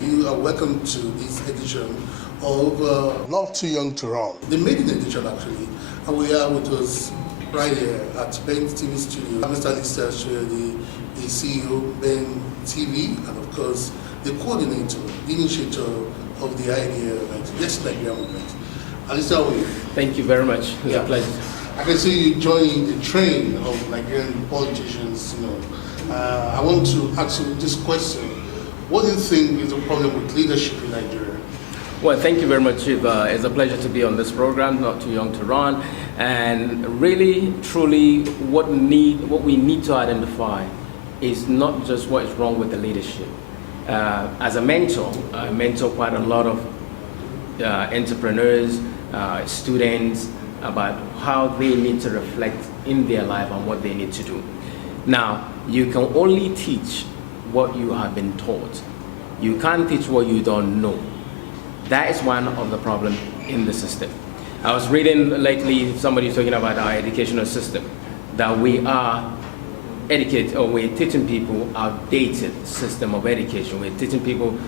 you are welcome to this edition of Not Too Young to Run, the maiden edition actually. And we are with us right here at Ben TV Studio. Mr. Alistair, Soyode, the CEO, Ben TV, and of course the coordinator, the initiator of the idea of Yes Nigeria movement. Alistair, how are you? Thank you very much. It's a pleasure. I can see you joining the train of Nigerian politicians. I want to ask you this question. What do you think is the problem with leadership in Nigeria? Well, thank you very much, Chief. It's a pleasure to be on this program, Not Too Young to Run. And really, truly, what we need to identify is not just what is wrong with the leadership. As a mentor, I mentor quite a lot of entrepreneurs, students, about how they need to reflect in their life and what they need to do. Now, you can only teach what you have been taught. You can't teach what you don't know. That is one of the problems in the system. I was reading lately, somebody talking about our educational system, that we are we're teaching people outdated system of education. We're teaching people,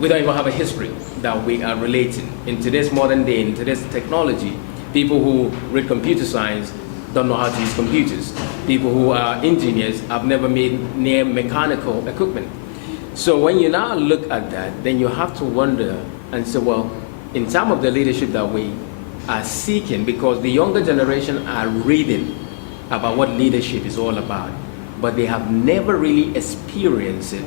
we don't even have a history that we are relating. In today's modern day, in today's technology, people who read computer science don't know how to use computers. People who are engineers have never made near mechanical equipment. So when you now look at that, then you have to wonder and say, well, in terms of the leadership that we are seeking, because the younger generation are reading about what leadership is all about, but they have never really experienced it,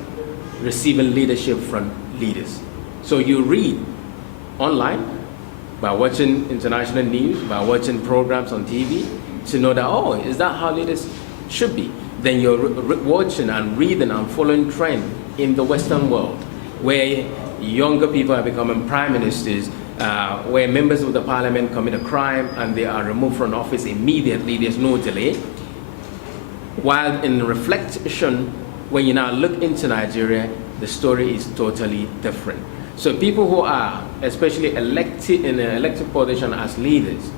receiving leadership from leaders. So you read online by watching international news, by watching programs on TV, to know that, oh, is that how leaders should be? Then you're watching and reading and following trend in the Western world, where younger people are becoming prime ministers, where members of the parliament commit a crime and they are removed from office immediately, there's no delay. While in reflection, when you now look into Nigeria, the story is totally different. So people who are especially elected in an elected position as leaders,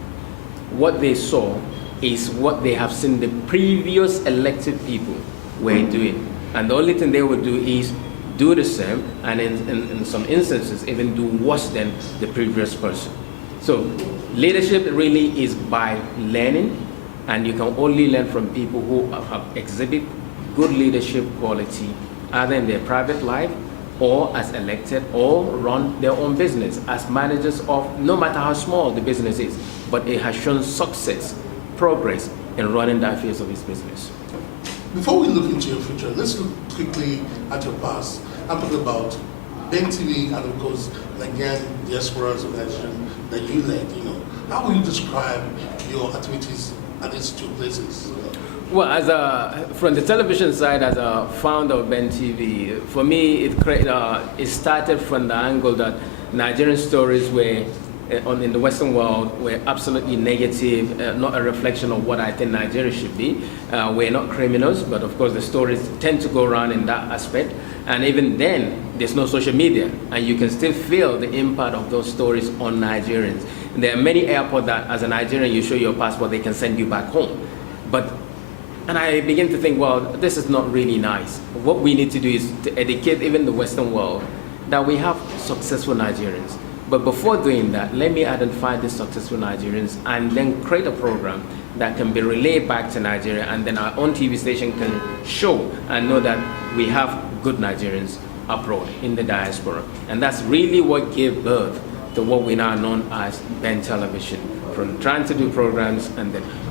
what they saw is what they have seen the previous elected people were doing. And the only thing they would do is do the same, and in some instances even do worse than the previous person. So leadership really is by learning, and you can only learn from people who exhibit good leadership quality, either in their private life or as elected, or run their own business as managers of, no matter how small the business is, but it has shown success, progress in running the affairs of his business. Before we look into your future, let's look quickly at your past. I'm talking about Ben TV and of course Nigerian Diaspora Organization that you led. How will you describe your activities at these two places? Well, from the television side, as a founder of Ben TV, for me, it started from the angle that Nigerian stories were in the Western world were absolutely negative, not a reflection of what I think Nigeria should be. We're not criminals, but of course the stories tend to go around in that aspect. And even then, there's no social media, and you can still feel the impact of those stories on Nigerians. And there are many airports that, as a Nigerian, you show your passport, they can send you back home. And I begin to think, well, this is not really nice. What we need to do is to educate even the Western world that we have successful Nigerians. But before doing that, let me identify the successful Nigerians and then create a program that can be relayed back to Nigeria, and then our own TV station can show and know that we have good Nigerians abroad in the diaspora. And that's really what gave birth to what we now known as Ben Television, from trying to do programs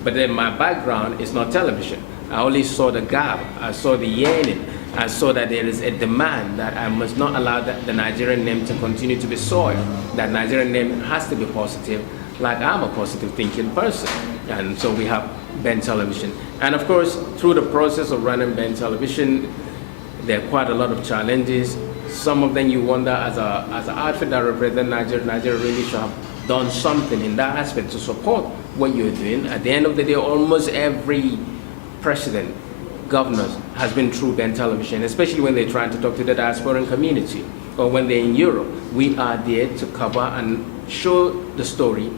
but then my background is not television. I only saw the gap, I saw the yearning, I saw that there is a demand that I must not allow the Nigerian name to continue to be soiled, that Nigerian name has to be positive, like I'm a positive thinking person. And so we have Ben Television. And of course, through the process of running Ben Television, there are quite a lot of challenges. Some of them you wonder, as an outfit that represents Nigeria really should have done something in that aspect to support what you're doing. At the end of the day, almost every president, governor has been through Ben Television, especially when they're trying to talk to the diasporan community, or when they're in Europe. We are there to cover and show the story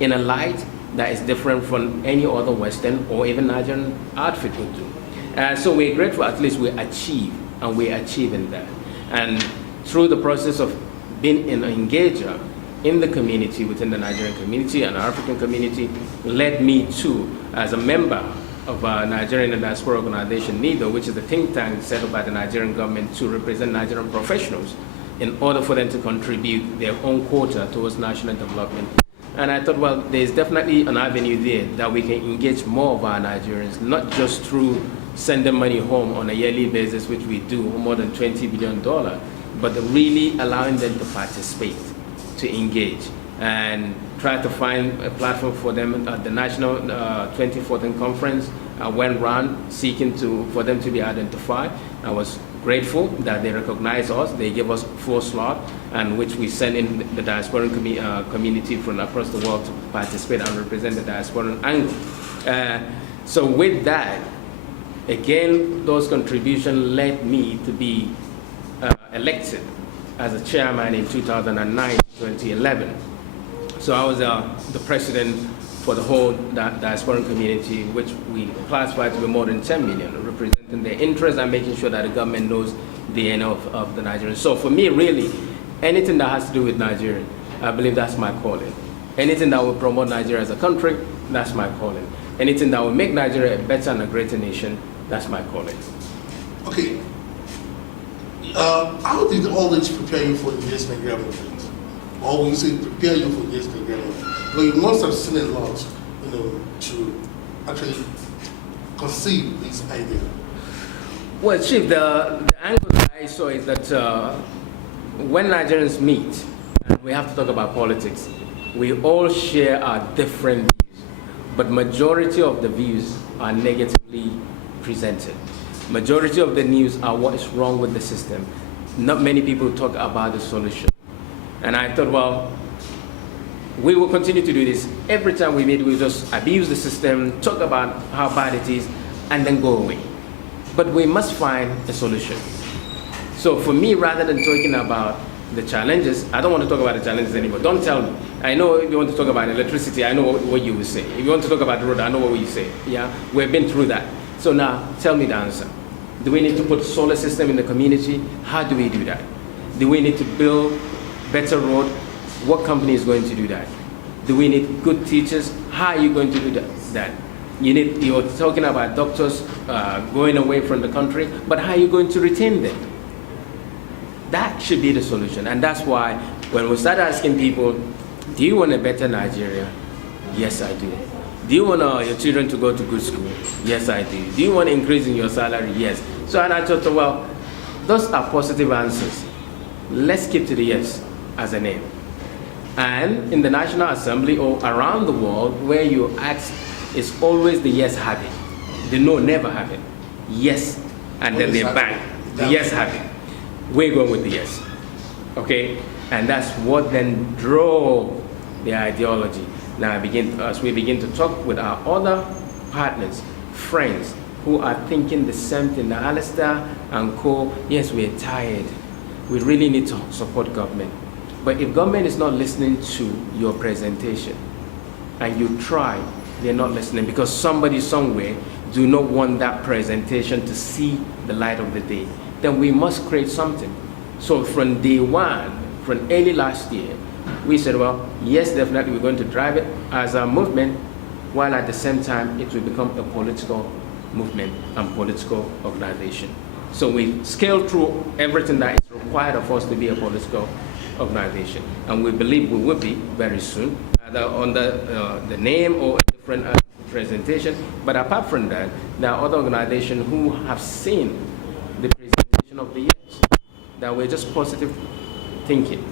in a light that is different from any other Western or even Nigerian outfit would do. So we're grateful, at least we achieve, and we're achieving that. And through the process of being an engager in the community, within the Nigerian community and African community, led me to, as a member of a Nigerian diaspora organization, NIDO, which is a think tank set up by the Nigerian government to represent Nigerian professionals in order for them to contribute their own quota towards national development. And I thought, well, there's definitely an avenue there that we can engage more of our Nigerians, not just through sending money home on a yearly basis, which we do, more than $20 billion, but really allowing them to participate, to engage, and try to find a platform for them at the National 2014 conference. I went around seeking for them to be identified. I was grateful that they recognized us. They gave us full slot, and which we sent in the diasporan community from across the world to participate and represent the diasporan angle. So with that, again, those contributions led me to be elected as a chairman in 2009, 2011. So I was the president for the whole diasporan community, which we classified to be more than 10 million, representing their interests and making sure that the government knows the end of the Nigerians. So for me, really, anything that has to do with Nigeria, I believe that's my calling. Anything that will promote Nigeria as a country, that's my calling. Anything that will make Nigeria a better and a greater nation, that's my calling. Okay. How did all this prepare you for the Yes Nigeria movement? Or when you say prepare you for the Yes Nigeria movement? Well, you must have seen a lot, to actually conceive this idea. Well, Chief, the angle that I saw is that when Nigerians meet, and we have to talk about politics, we all share our different views, but majority of the views are negatively presented. Majority of the news are what is wrong with the system. Not many people talk about the solution. And I thought, well, we will continue to do this. Every time we meet, we'll just abuse the system, talk about how bad it is, and then go away. But we must find a solution. So for me, rather than talking about the challenges, I don't want to talk about the challenges anymore. Don't tell me. I know if you want to talk about electricity, I know what you will say. If you want to talk about the road, I know what you say. Yeah, we've been through that. So now, tell me the answer. Do we need to put solar system in the community? How do we do that? Do we need to build better road? What company is going to do that? Do we need good teachers? How are you going to do that? You're talking about doctors going away from the country, but how are you going to retain them? That should be the solution. And that's why when we start asking people, do you want a better Nigeria? Yes, I do. Do you want your children to go to good school? Yes, I do. Do you want an increase in your salary? Yes. So and I thought, well, those are positive answers. Let's keep to the yes as a name. And in the National Assembly or around the world, where you ask, it's always the yes have it. The no never have it. Yes, and then they bang. The yes have it. We're going with the yes. Okay? And that's what then drove the ideology. Now, as we begin to talk with our other partners, friends, who are thinking the same thing, now Alistair and co, yes, we're tired. We really need to support government. But if government is not listening to your presentation, and you try, they're not listening because somebody somewhere do not want that presentation to see the light of the day, then we must create something. So from day one, from early last year, we said, well, yes, definitely we're going to drive it as a movement, while at the same time it will become a political movement and political organization. So we scaled through everything that is required of us to be a political organization, and we believe we will be very soon, either under the name or a different presentation. But apart from that, there are other organizations who have seen the presentation of the years, that we're just positive thinking.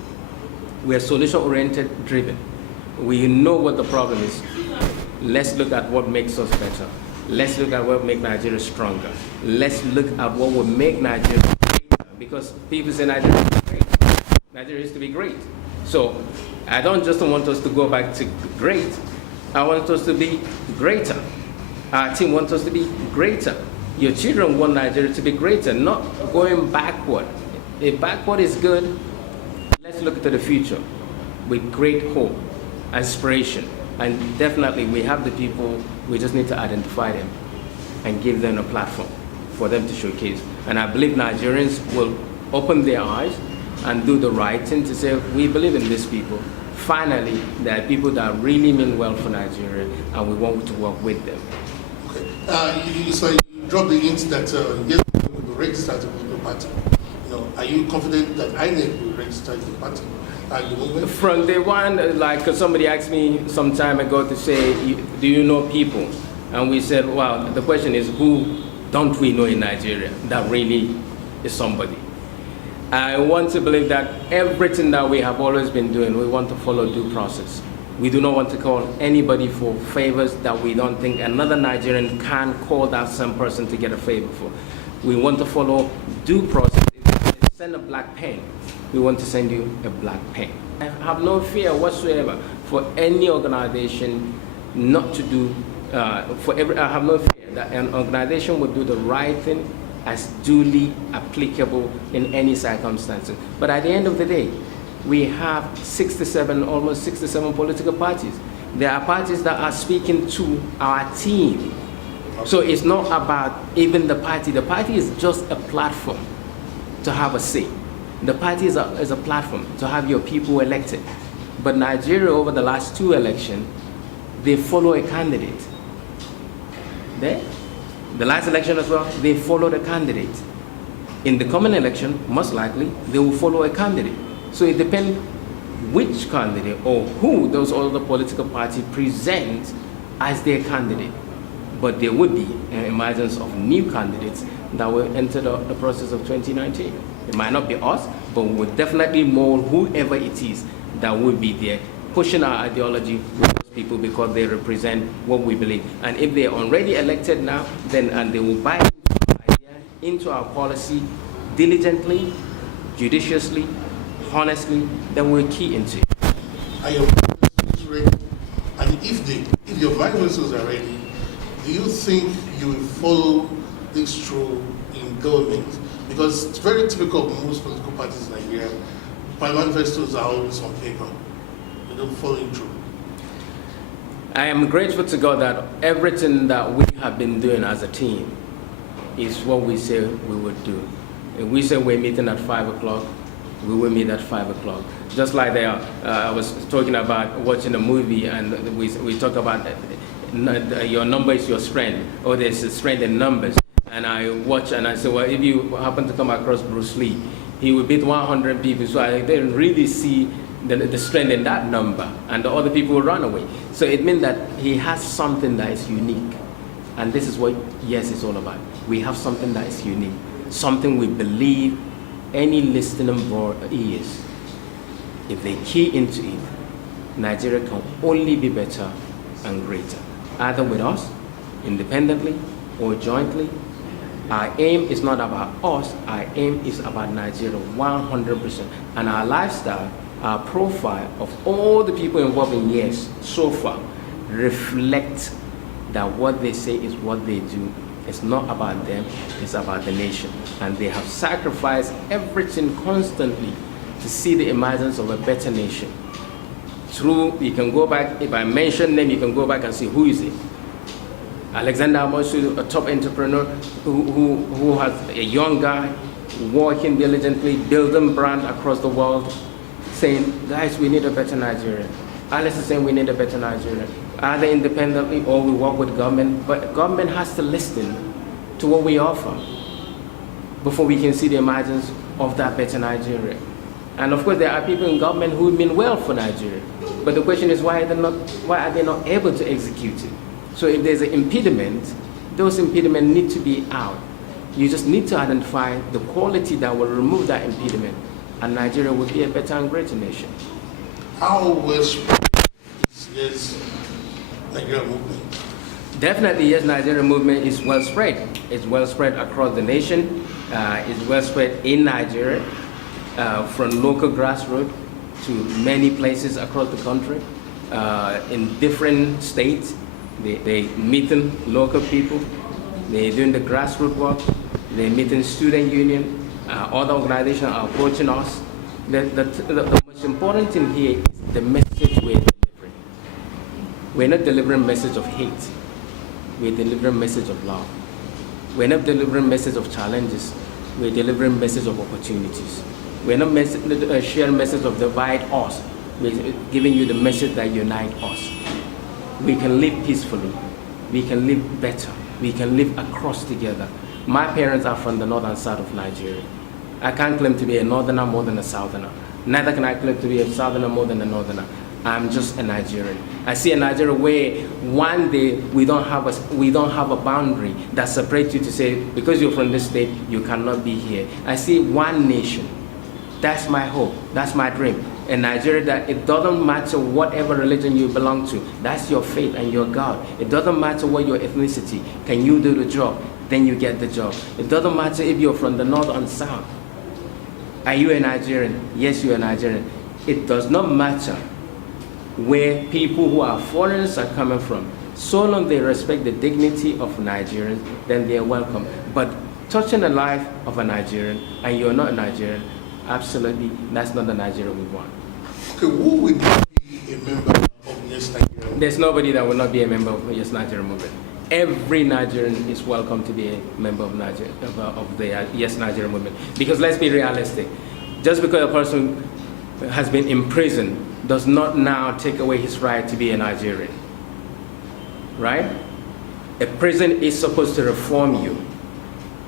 We're solution-oriented driven. We know what the problem is. Let's look at what makes us better. Let's look at what makes Nigeria stronger. Let's look at what will make Nigeria greater. Because people say Nigeria is great. Nigeria used to be great. So I don't just want us to go back to great. I want us to be greater. Our team wants us to be greater. Your children want Nigeria to be greater, not going backward. If backward is good, let's look to the future with great hope, aspiration, and definitely we have the people, we just need to identify them and give them a platform for them to showcase. And I believe Nigerians will open their eyes and do the right thing to say, we believe in these people. Finally, there are people that really mean well for Nigeria, and we want to work with them. Okay. So you dropped the hint that yes, we will register as a political party. Are you confident that INEC will register as a party at the moment? From day one, like somebody asked me some time ago to say, do you know people? And we said, well, the question is, who don't we know in Nigeria that really is somebody? I want to believe that everything that we have always been doing, we want to follow due process. We do not want to call anybody for favors that we don't think another Nigerian can call that same person to get a favor for. We want to follow due process. If you send a black pen, we want to send you a black pen. I have no fear whatsoever for any organization not to do, I have no fear that an organization would do the right thing as duly applicable in any circumstances. But at the end of the day, we have almost 67 political parties. There are parties that are speaking to our team. So it's not about even the party. The party is just a platform to have a say. The party is a platform to have your people elected. But Nigeria, over the last 2 elections, they follow a candidate. The last election as well, they followed a candidate. In the coming election, most likely, they will follow a candidate. So it depends which candidate or who those other political parties present as their candidate. But there would be an emergence of new candidates that will enter the process of 2019. It might not be us, but we will definitely mold whoever it is that will be there, pushing our ideology with those people because they represent what we believe. And if they are already elected now, then and they will buy into our idea, into our policy diligently, judiciously, honestly, then we'll key into it. Are your manifestos ready? And if your manifestos are ready, do you think you will follow this through in government? Because it's very typical of most political parties in Nigeria. My manifestos are always on paper. They don't follow it through. I am grateful to God that everything that we have been doing as a team is what we say we would do. If we say we're meeting at 5 o'clock, we will meet at 5 o'clock. Just like I was talking about watching a movie and we talk about your number is your strength, or there's a strength in numbers. And I watch and I say, well, if you happen to come across Bruce Lee, he will beat 100 people. So I didn't really see the strength in that number, and the other people will run away. So it means that he has something that is unique. And this is what YES is all about. We have something that is unique, something we believe any listening board ears, if they key into it, Nigeria can only be better and greater, either with us, independently or jointly. Our aim is not about us, our aim is about Nigeria 100%. And our lifestyle, our profile of all the people involved in YES so far reflect that what they say is what they do. It's not about them, it's about the nation. And they have sacrificed everything constantly to see the emergence of a better nation. You can go back, if I mention them, you can go back and see who is it. Alexander Amosu, a top entrepreneur who has a young guy working diligently, building brand across the world, saying, guys, we need a better Nigeria. Alistair is saying we need a better Nigeria. Either independently or we work with government, but government has to listen to what we offer before we can see the emergence of that better Nigeria. And of course, there are people in government who mean well for Nigeria, but the question is why are they not able to execute it? So if there's an impediment, those impediments need to be out. You just need to identify the quality that will remove that impediment, and Nigeria will be a better and greater nation. How well spread is YES Nigeria movement? Definitely, yes, Nigeria movement is well spread. It's well spread across the nation. It's well spread in Nigeria, from local grassroots to many places across the country, in different states. They meeting local people. They're doing the grassroots work. They're meeting student union. Other organizations are approaching us. The most important thing here is the message we're delivering. We're not delivering a message of hate. We're delivering a message of love. We're not delivering a message of challenges. we're delivering message of opportunities. We're not sharing message of divide us. We're giving you the message that unite us. We can live peacefully. We can live better. We can live across together. My parents are from the north and south of Nigeria. I can't claim to be a northerner more than a southerner. Neither can I claim to be a southerner more than a northerner. I'm just a Nigerian. I see a Nigeria where one day we don't have a boundary that separates you to say, because you're from this state, you cannot be here. I see one nation. That's my hope. That's my dream. A Nigeria that it doesn't matter whatever religion you belong to. That's your faith and your God. It doesn't matter what your ethnicity. Can you do the job? Then you get the job. It doesn't matter if you're from the north and south. Are you a Nigerian? Yes, you're a Nigerian. It does not matter where people who are foreigners are coming from. So long they respect the dignity of Nigerians, then they are welcome. But touching the life of a Nigerian and you're not a Nigerian, absolutely, that's not the Nigeria we want. Okay, who will not be a member of Yes Nigeria? There's nobody that will not be a member of the Yes Nigeria movement. Every Nigerian is welcome to be a member of the Yes Nigeria movement. Because let's be realistic. Just because a person has been imprisoned does not now take away his right to be a Nigerian. Right? A prison is supposed to reform you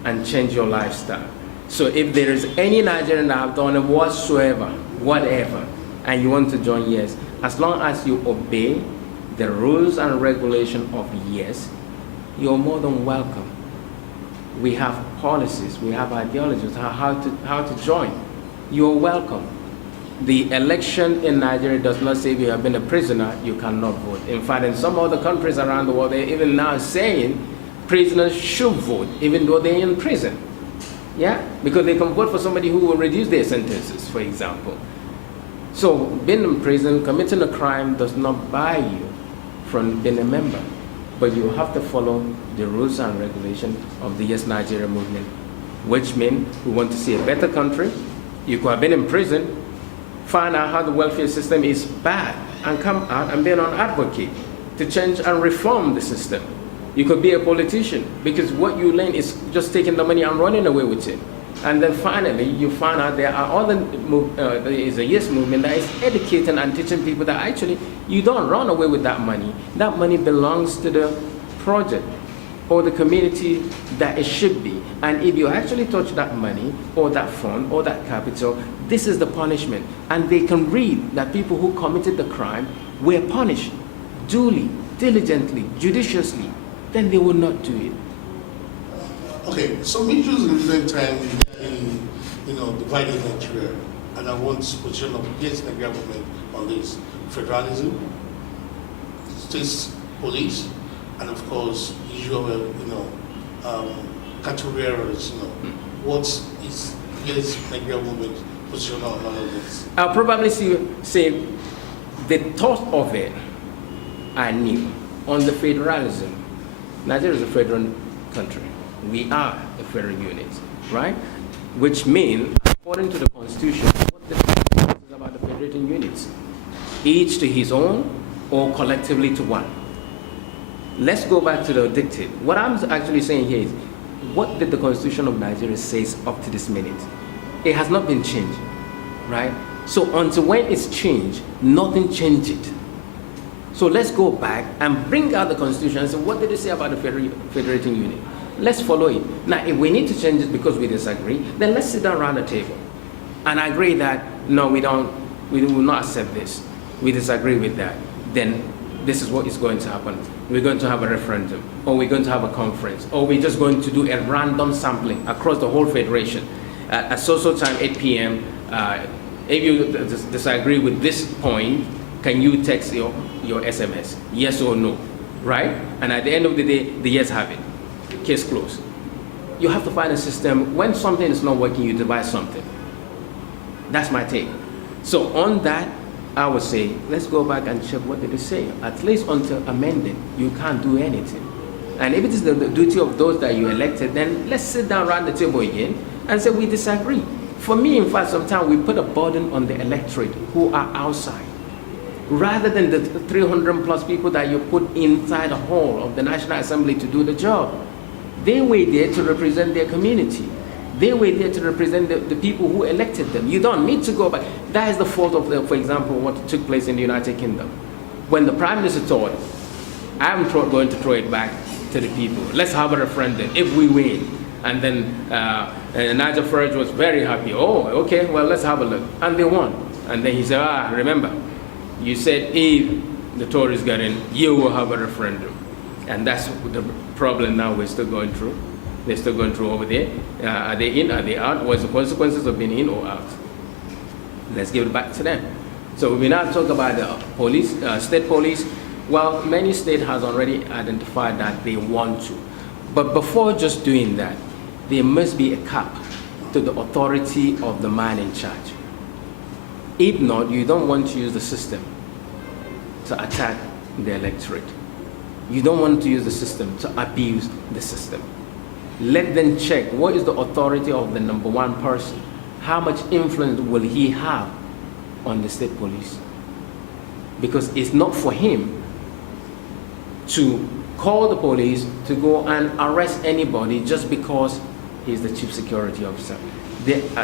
and change your lifestyle. So if there is any Nigerian that have done it whatever, and you want to join Yes, as long as you obey the rules and regulation of Yes, you're more than welcome. We have policies, we have ideologies, how to join. You're welcome. The election in Nigeria does not say if you have been a prisoner, you cannot vote. In fact, in some other countries around the world, they're even now saying prisoners should vote, even though they're in prison. Yeah, because they can vote for somebody who will reduce their sentences, for example. So being in prison, committing a crime does not bar you from being a member. But you have to follow the rules and regulations of the Yes Nigeria movement, which means we want to see a better country. You could have been in prison, find out how the welfare system is bad, and come out and be an advocate to change and reform the system. You could be a politician, because what you learn is just taking the money and running away with it. And then finally, you find out there are other, there is a Yes movement that is educating and teaching people that actually you don't run away with that money. That money belongs to the project or the community that it should be. And if you actually touch that money or that fund or that capital, this is the punishment. And they can read that people who committed the crime were punished duly, diligently, judiciously. Then they will not do it. Okay, some issues in recent time divided Nigeria, and I want to position of Yes Nigeria government on this: federalism, state police, and of course usual cattle bearers. What is Yes Nigeria movement position on all of this? I'll probably say the thought of it I knew on the federalism. Nigeria is a federal country. We are a federal unit, right? Which means, according to the Constitution, what the Constitution is about the federating units, each to his own or collectively to one. Let's go back to the dictate. What I'm actually saying here is, what did the Constitution of Nigeria say up to this minute? It has not been changed, right? So until when it's changed, nothing changed it. So let's go back and bring out the Constitution and say, what did it say about the federating unit? Let's follow it. Now, if we need to change it because we disagree, then let's sit down around the table and agree that, no, we will not accept this. We disagree with that. Then this is what is going to happen. We're going to have a referendum, or we're going to have a conference, or we're just going to do a random sampling across the whole federation. At social time, 8 p.m., if you disagree with this point, can you text your SMS, yes or no, right? And at the end of the day, the yes have it. Case closed. You have to find a system. When something is not working, you devise something. That's my take. So on that, I would say, let's go back and check what did it say. At least until amended, you can't do anything. And if it is the duty of those that you elected, then let's sit down around the table again and say we disagree. For me, in fact, sometimes we put a burden on the electorate who are outside, rather than the 300 plus people that you put inside the hall of the National Assembly to do the job. They were there to represent their community. They were there to represent the people who elected them. You don't need to go back. That is the fault of, for example, what took place in the United Kingdom. When the Prime Minister thought, I'm going to throw it back to the people. Let's have a referendum if we win. And then Nigel Farage was very happy. Oh, okay, well, let's have a look. And they won. And then he said, remember, you said if the Tories got in, you will have a referendum. And that's the problem now we're still going through. They're still going through over there. Are they in? Are they out? What's the consequences of being in or out? Let's give it back to them. So we now talk about the police, state police. Well, many states has already identified that they want to. But before just doing that, there must be a cap to the authority of the man in charge. If not, you don't want to use the system to attack the electorate. You don't want to use the system to abuse the system. Let them check what is the authority of the number one person. How much influence will he have on the state police? Because it's not for him to call the police to go and arrest anybody just because he's the chief security officer.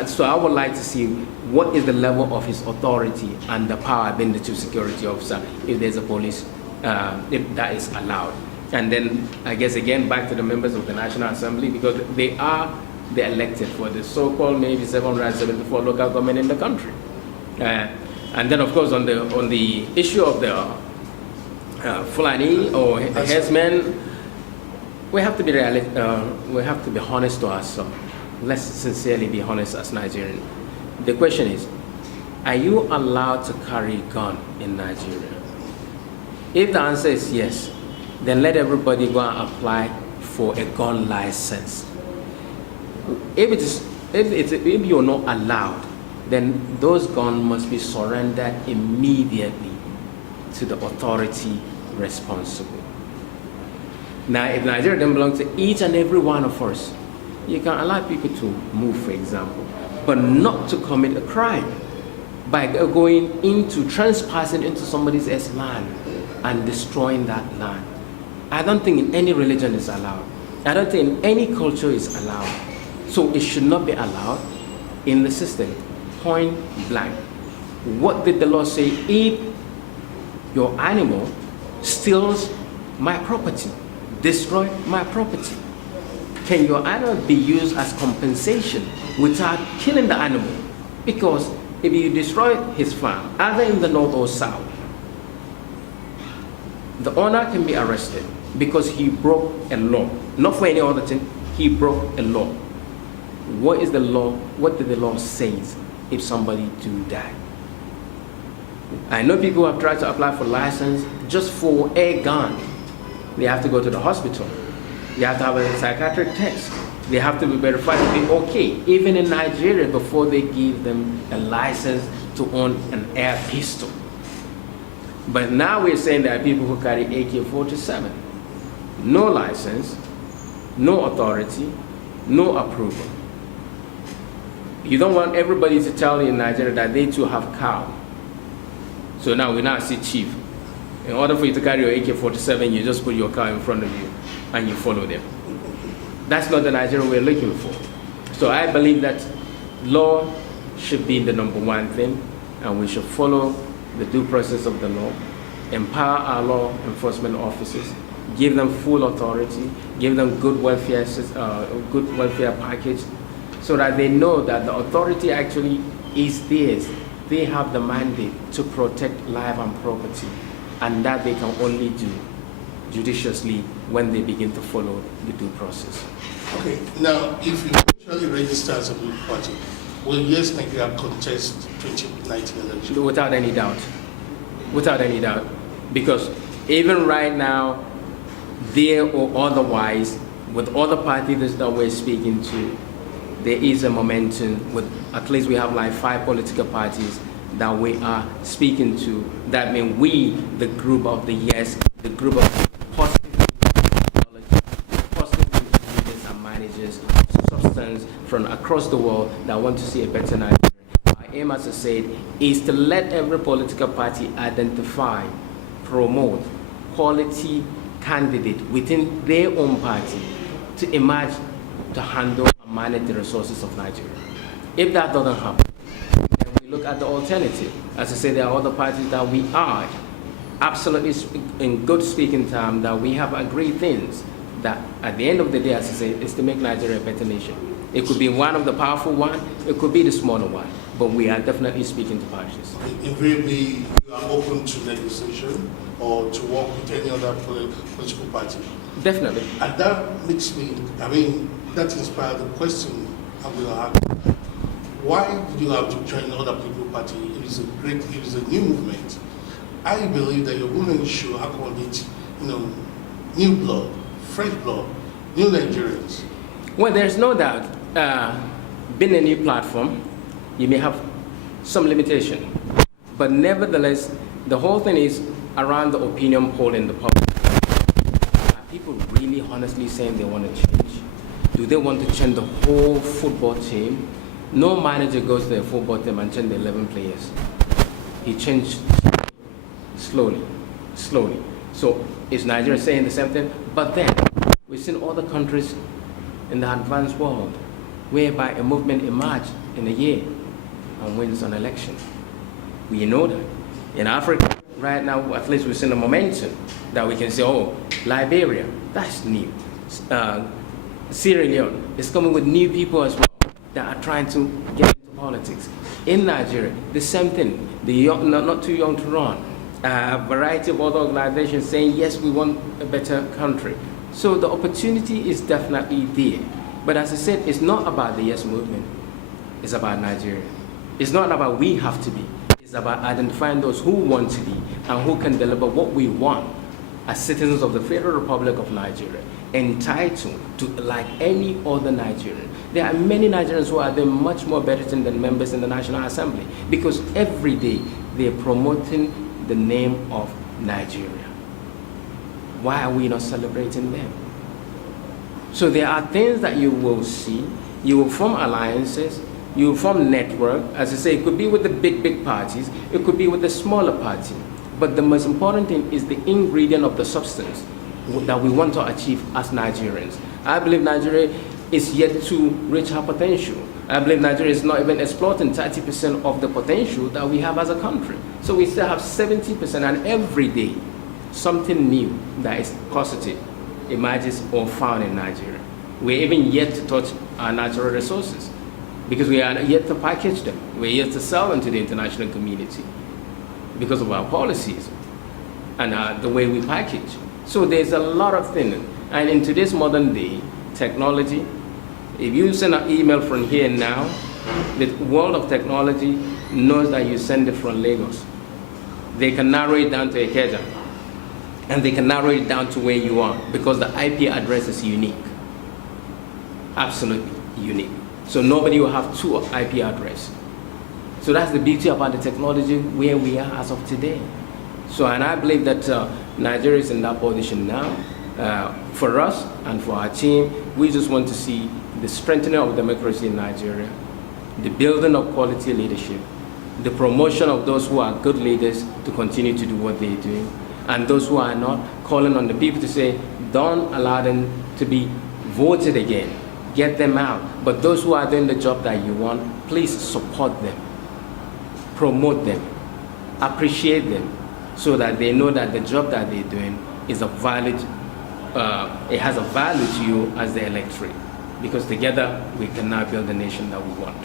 So I would like to see what is the level of his authority and the power being the chief security officer if there's a police, if that is allowed. And then I guess again back to the members of the National Assembly, because they're elected for the so-called maybe 774 local government in the country. And then of course on the issue of the Fulani or headsmen, we have to be we have to be honest to ourselves. Let's sincerely be honest as Nigerians. The question is, are you allowed to carry a gun in Nigeria? If the answer is yes, then let everybody go and apply for a gun license. If you're not allowed, then those guns must be surrendered immediately to the authority responsible. Now, if Nigeria doesn't belong to each and every one of us, you can allow people to move, for example, but not to commit a crime by going into, trespassing into somebody's land and destroying that land. I don't think in any religion is allowed. I don't think in any culture is allowed. So it should not be allowed in the system, point blank. What did the law say? If your animal steals my property, destroy my property, can your animal be used as compensation without killing the animal? Because if you destroy his farm, either in the north or south, the owner can be arrested because he broke a law. Not for any other thing, he broke a law. What is the law? What did the law say if somebody do that? I know people who have tried to apply for license just for a gun. They have to go to the hospital. They have to have a psychiatric test. They have to be verified to be okay, even in Nigeria, before they give them a license to own an air pistol. But now we're saying there are people who carry AK-47. No license, no authority, no approval. You don't want everybody to tell you in Nigeria that they too have cow. So now we now see chief. In order for you to carry your AK-47, you just put your car in front of you and you follow them. That's not the Nigeria we're looking for. So I believe that law should be the number one thing, and we should follow the due process of the law, empower our law enforcement officers, give them full authority, give them good welfare package, so that they know that the authority actually is theirs. They have the mandate to protect life and property, and that they can only do judiciously when they begin to follow the due process. Okay, now if you actually register as a political party, will Yes Nigeria contest 2019 election? Without any doubt. Without any doubt. Because even right now, there or otherwise, with other parties that we're speaking to, there is a momentum with, at least we have like 5 political parties that we are speaking to. That means we, the group of the Yes, the group of positive leaders and managers of substance from across the world that want to see a better Nigeria. Our aim, as I said, is to let every political party identify, promote quality candidate within their own party to emerge to handle manage the resources of Nigeria. If that doesn't happen, then we look at the alternative. As I say, there are other parties that we are absolutely in good speaking terms that we have agreed things that at the end of the day, as I say, is to make Nigeria a better nation. It could be one of the powerful one, it could be the smaller one, but we are definitely speaking to parties. Invariably, you are open to negotiation or to work with any other political party. Definitely. And that makes me, that inspired the question I'm going to ask. Why did you have to join other political party? It is a new movement. I believe that your movement should accommodate, new blood, fresh blood, new Nigerians. Well, there's no doubt, being a new platform, you may have some limitation. But nevertheless, the whole thing is around the opinion poll in the public. Are people really honestly saying they want to change? Do they want to change the whole football team? No manager goes to a football team and change the 11 players. He changed slowly. So is Nigeria saying the same thing? But then, we've seen other countries in the advanced world whereby a movement emerged in a year and wins an election. We know that. In Africa, right now, at least we've seen a momentum that we can say, oh, Liberia, that's new. Sierra Leone is coming with new people as well that are trying to get into politics. In Nigeria, the same thing. The young, not too young to run. A variety of other organizations saying, yes, we want a better country. So the opportunity is definitely there. But as I said, it's not about the yes movement. It's about Nigeria. It's not about we have to be. It's about identifying those who want to be and who can deliver what we want as citizens of the Federal Republic of Nigeria, entitled to like any other Nigerian. There are many Nigerians who are doing much more better than members in the National Assembly because every day they're promoting the name of Nigeria. Why are we not celebrating them? So there are things that you will see. You will form alliances. You will form network. As I say, it could be with the big parties. It could be with the smaller party. But the most important thing is the ingredient of the substance that we want to achieve as Nigerians. I believe Nigeria is yet to reach her potential. I believe Nigeria is not even exploiting 30% of the potential that we have as a country. So we still have 70%, and every day, something new that is positive emerges or found in Nigeria. We're even yet to touch our natural resources because we are yet to package them. We're yet to sell them to the international community because of our policies and the way we package. So there's a lot of things. And in today's modern day, technology, if you send an email from here now, the world of technology knows that you send it from Lagos. They can narrow it down to Ikeja. And they can narrow it down to where you are because the IP address is unique. Absolutely unique. So nobody will have two IP addresses. So that's the beauty about the technology where we are as of today. So, and I believe that Nigeria is in that position now. For us and for our team, we just want to see the strengthening of democracy in Nigeria, the building of quality leadership, the promotion of those who are good leaders to continue to do what they're doing, and those who are not, calling on the people to say, don't allow them to be voted again. Get them out. But those who are doing the job that you want, please support them, promote them, appreciate them, so that they know that the job that they're doing is a valid, it has a value to you as the electorate. Because together we can now build the nation that we want.